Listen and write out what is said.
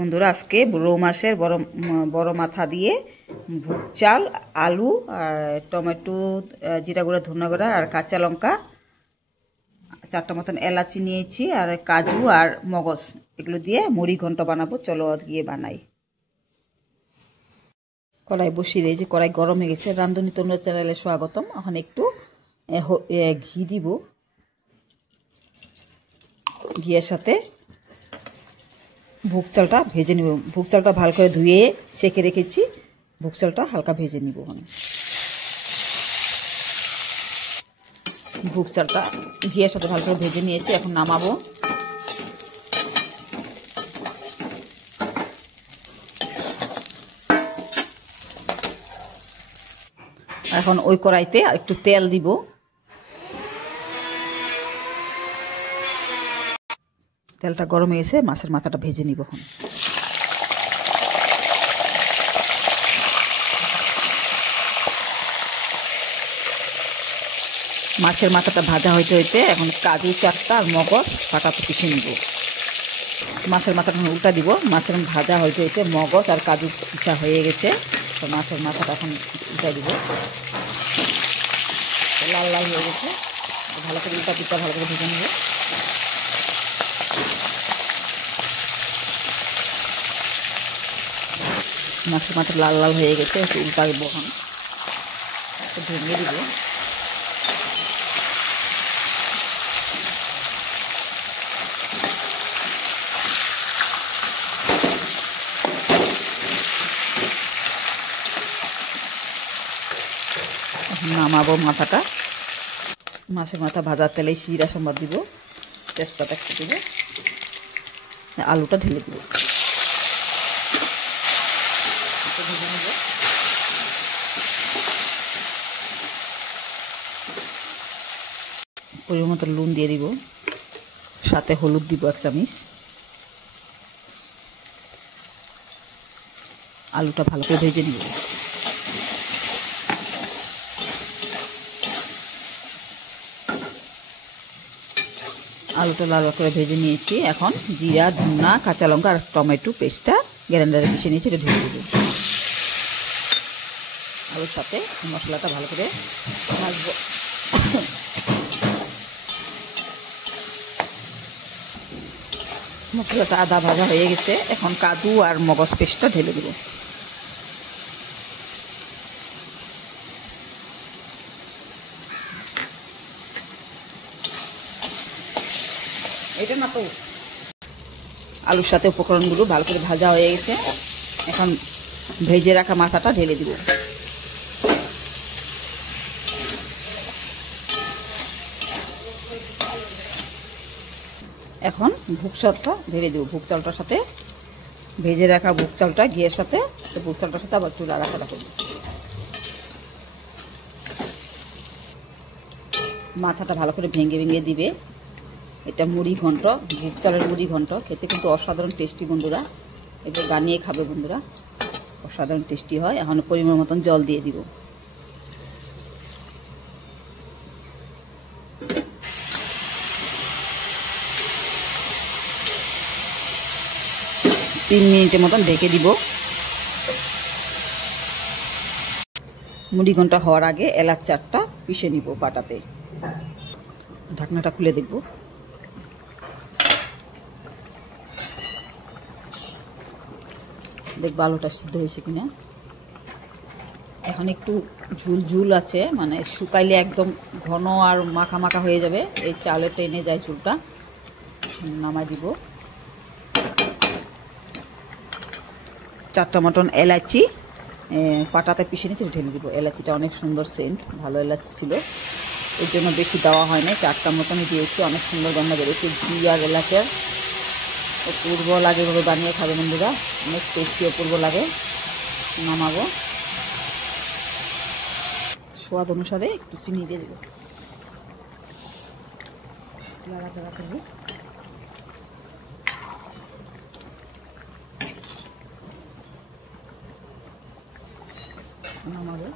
বন্ধুরা আজকে রৌ মাছের বড় মাথা দিয়ে ভুগ চাল, আলু আর টমেটো, জিরা গুঁড়া, ধনিয়া গুঁড়া আর কাঁচা লঙ্কা, 4টা মতন এলাচি নিয়েছি আর কাজু আর মগজ, এগুলো দিয়ে মুড়ি ঘন্ট বানাবো। চলো গিয়ে বানাই। কড়াই বসিয়ে দিয়েছি, কড়াই গরম হয়ে গেছে। রান্ধুনি তনুর চ্যানেলে স্বাগতম। এখন একটু ঘি দিব। ঘিয়ের সাথে ভুগ চালটা ভেজে নিব। ভুগ চালটা ভালো করে ধুয়ে সেঁকে রেখেছি। ভুগ চালটা হালকা ভেজে নিব। ভুগ চালটা ঘিয়ের সাথে ভালো করে ভেজে নিয়েছি, এখন নামাবো। এখন ওই কড়াইতে আর একটু তেল দিব। তেলটা গরম হয়ে গেছে, মাছের মাথাটা ভেজে নিব। এখন মাছের মাথাটা ভাজা হইতে হইতে এখন কাজু 4টা আর মগজ পাটাতে পিষে নিব। মাছের মাথাটা উল্টা দিব। মাছের ভাজা হইতে হইতে মগজ আর কাজু পিষা হয়ে গেছে, তো মাছের মাথাটা এখন উল্টা দিব। লাল লাল হয়ে গেছে, ভালো করে উল্টা পিঠা ভালো করে ভেজে নিব। মাছের মাথা লাল লাল হয়ে গেছে, একটু উল্টা দিব। এখন ভেঙে দিব। নামাবো মাথাটা। মাছের মাথা ভাজার তেলে জিরা সম্বাদ দিব, তেজপাতা একটু দিব, আলুটা ঢেলে দিব। পরিমাণ মতো নুন দিয়ে দিব, সাথে হলুদ দিব 1 চামচ। আলুটা ভালো করে ভেজে নিব। আলুটা লাল করে ভেজে নিয়েছি। এখন জিরা, ধনিয়া, কাঁচা লঙ্কা আর টমেটো পেস্টটা গ্রাইন্ডারে পিষে নিয়েছি, এটা ঢেলে দেবো। আলুর সাথে মশলাটা ভালো করে ভাজবো। মশলাটা আদা ভাজা হয়ে গেছে, এখন কাজু আর মগজ পেস্টটা ঢেলে দেবো। এটা না তো, আলুর সাথে উপকরণগুলো ভালো করে ভাজা হয়ে গেছে, এখন ভেজে রাখা মাথাটা ঢেলে দিব। এখন ভুগ চালটা ঢেলে দেবো। ভুগ চালটার সাথে ভেজে রাখা ভুগ চালটা ঘিয়ের সাথে, ভুগ চালটার সাথে আবার একটু নাড়াচাড়া করব। মাথাটা ভালো করে ভেঙে ভেঙে দিবে। এটা মুড়ি ঘন্ট, ভুগ চালের মুড়ি ঘন্ট। খেতে কিন্তু অসাধারণ টেস্টি বন্ধুরা, এটা বানিয়ে খাবে বন্ধুরা, অসাধারণ টেস্টি হয়। এখন পরিমাণ মতন জল দিয়ে দিব। 3 মিনিটের মতন ঢেকে দিব। মুড়ি ঘন্টা হওয়ার আগে এলাচ 4টা পিষে নিব পাটাতে। ঢাকনাটা খুলে দেখব। দেখব আলুটা সিদ্ধ হয়েছে কিনা। এখন একটু ঝুল ঝুল আছে, মানে শুকাইলে একদম ঘন আর মাখা মাখা হয়ে যাবে। এই চালে টেনে যায় ঝুলটা, নামাই দিব। 4টা মতন এলাচি পাটাতে পিষে নিয়েছি, ঢেলে দিব। এলাচিটা অনেক সুন্দর সেন্ট, ভালো এলাচি ছিল, এর জন্য বেশি দেওয়া হয় না। 4টা মতনই দিয়েছি, অনেক সুন্দর গন্ধ বেরোচ্ছে। ঘি আর এলাচের অপূর্ব লাগে, এভাবে বানিয়ে খাবে বন্ধুরা, অনেক টেস্টি অপূর্ব লাগে। নামাবো। স্বাদ অনুসারে একটু চিনি দিয়ে দেবো, নাড়াচাড়া করবো। নামাবো।